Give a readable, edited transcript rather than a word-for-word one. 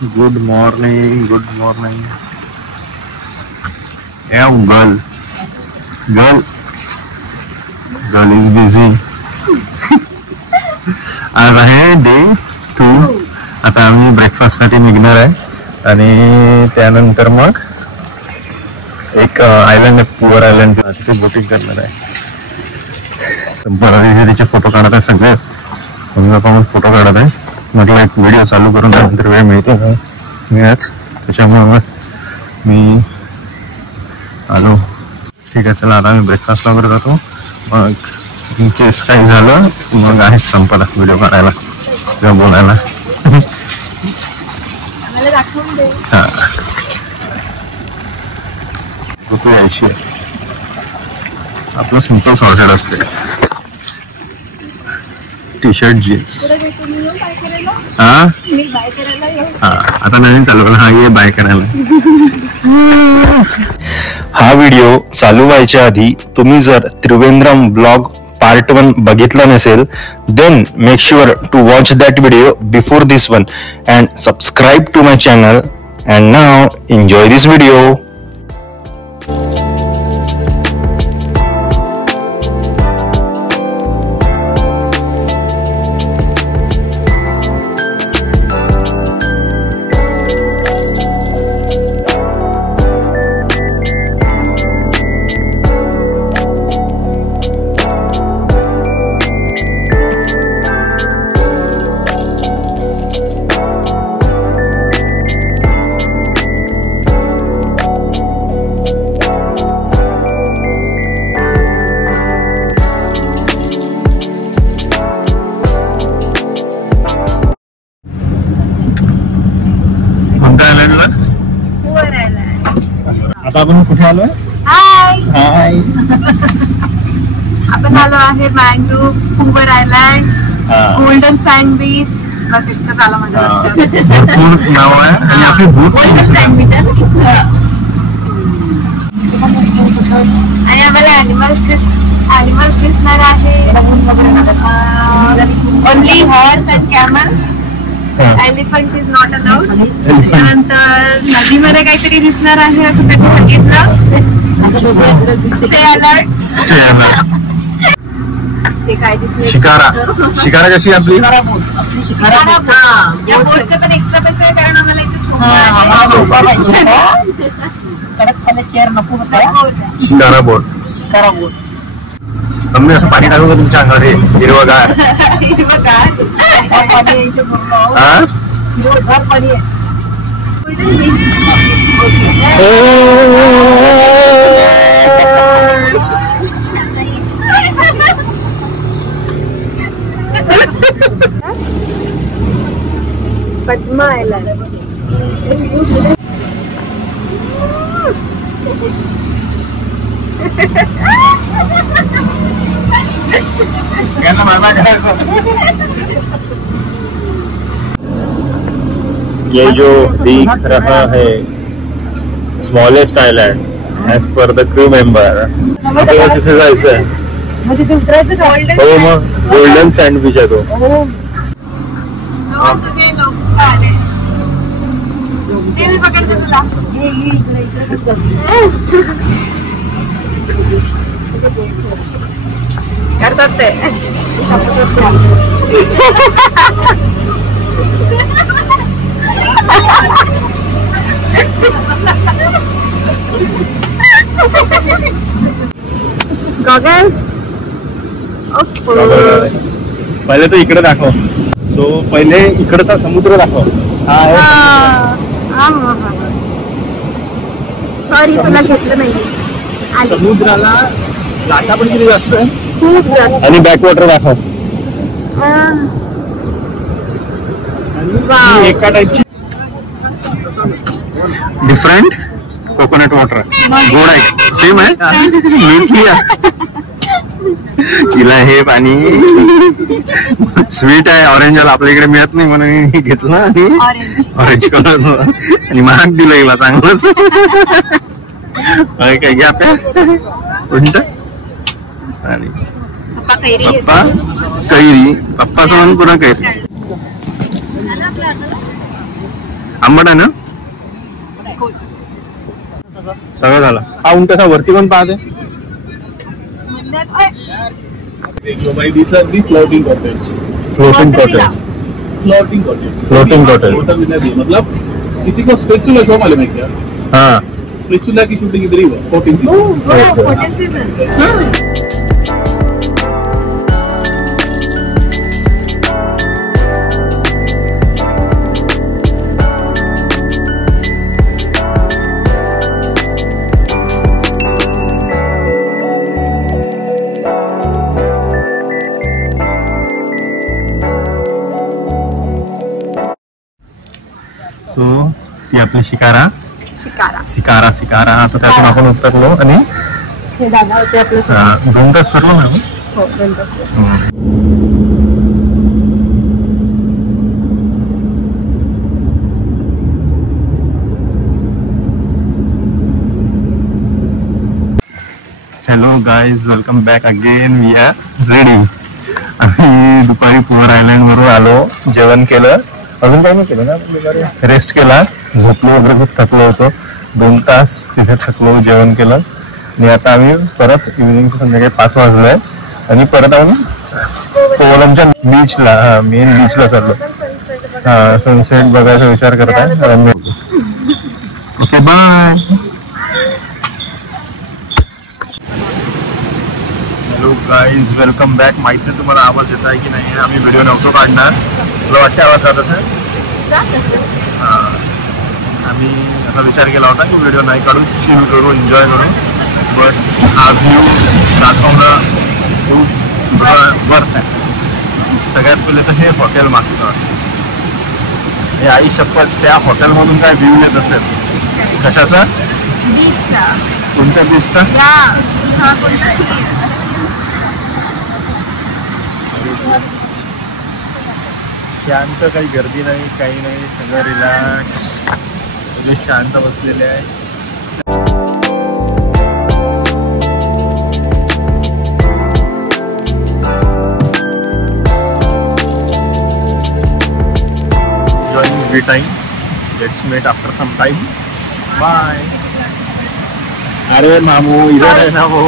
Good morning, good morning. Girl girl girl is busy. आज आहे day 2. आता आम्ही ब्रेकफास्ट साठी निघणार आहे आणि त्यानंतर मग एक आयलंड आहे, पुअर आयलंड, तिथे बोटिंग करणार आहे. बरं तिचे फोटो काढत आहे सगळे. पण फोटो काढत आहे. म्हटलं एक व्हिडिओ चालू करून त्यानंतर वेळ मिळत त्याच्यामुळे मी आलो. ठीक आहे, चला आता मी ब्रेकफास्ट वगैरे जातो. मग इन केस काही झालं मग आहेच संपला व्हिडिओ काढायला किंवा बोलायला. हा ऋतू यायची आपलं सिंपल सॉर्टेड असते. T shirt jeans. हा आता नवीन चालू केलं. हा ये बाय करायला. हा व्हिडिओ चालू व्हायच्या आधी तुम्ही जर त्रिवेंद्रम ब्लॉग पार्ट 1 बघितला नसेल then make sure to watch that video before this one and subscribe to my channel. And now enjoy this video. आता आपण कुठे आलोय? हाय आपण आलो आहे mangrove, poor island, golden sand beach. बस इतकंच आलं माझ्या लक्षात. भरपूर नाव आहे आणि आपली भूक गोल्डन सँड बीच आणि आम्हाला ॲनिमल्स दिसणार आहे. Only horse and camel. Elephant is not allowed. त्यानंतर नदीमध्ये काहीतरी दिसणार आहे असं त्यांनी सांगितलं. Stay alert. ते काय शिकारा कशी आपली या बोटचे पण एक्स्ट्रा पैसे आहे कारण आम्हाला इथे शिकारा बोट. आम्ही असं पाणी टाकू का तुमच्या अंगामध्ये? हिरवगार पद्मा आयलँड. ये जो दिख रहा है smallest island as per the crew member. आपल्याला तिथे जायचंय. हो मग गोल्डन सँड बीच आहे तो. ते मी पकडते तुला. करतात ते. गॉगल पहिले तर इकडे दाखव. सो पहिले इकडचा समुद्र दाखव. सॉरी तुला घेतलं नाही. समुद्राला लाटा पण किती जास्त आहे. खूप जास्त. आणि बॅकवॉटर दाखव. एका टाईपची डिफरंट कोकोनट वॉटर. गोड आहे. सेम आहे. मिळती तिला हे पाणी स्वीट आहे. ऑरेंज वाला आपल्या इकडे मिळत नाही म्हणून घेतलं आणि ऑरेंज कलर आणि महाग दिलं हिला चांगलंच. काय घ्या उंट आणि पप्पा कैरी. पप्पाचं म्हण पुन्हा कैरी. आंबट आहे ना? सगळं झालं. हा ऊन कसा वरती पण पाहते. भाई these are the floating cottage. Floating cottage. Floating cottage. Floating cottage. Hotel villa भी मतलब किसी को स्पेचुला शो मालूम है क्या? हाँ. स्पेचुला की शूटिंग इधर ही हुआ 14 सो ती आपली शिकारा. शिकारा. शिकारा आता त्यातून आपण उतरलो आणि हे दादा होते आपलं सोबत. 2 तास फिरलो ना. हो, 2 तास. Hello guys, welcome back again. We are ready. आम्ही दुपारी पुअर आयलंड वरून आलो, जेवण केलं, अजून काही नाही केलं ना, दुपारी रेस्ट केला, झोपलो वगैरे, खूप थकलो होतो. 2 तास तिथे थकलो, जेवण केलं आणि आता आम्ही परत इव्हिनिंगच्या संध्याकाळी 5 वाजले आणि परत आम्ही कोवलमच्या बीचला, मेन बीचला चाललो. हा, सनसेट बघायचा विचार करत आहे. Okay, bye. Hello guys, welcome back. माहित नाही तुम्हाला आवाज येत आहे की नाही. आम्ही व्हिडिओ नव्हतो काढणार, तुला वाटते आवाज जात असेल. आम्ही असा विचार केला होता की व्हिडिओ नाही काढू, चिल करू, एन्जॉय करू, बट हा व्ह्यू दाखवणं खूप वर्थ आहे. सगळ्यात पहिले तर हे हॉटेल मागचं, हे आई शपथ, त्या हॉटेलमधून काय व्ह्यू येत असेल. कशाचा? बीचचा. कोणत्या बीचचा? हा, कोणता? शांत, काही गर्दी नाही, काही नाही, सगळं रिलॅक्स, सगळे शांत बसलेले आहे. Enjoying free time. Let's meet after some time. Bye. अरे मामू, इधर है ना वो.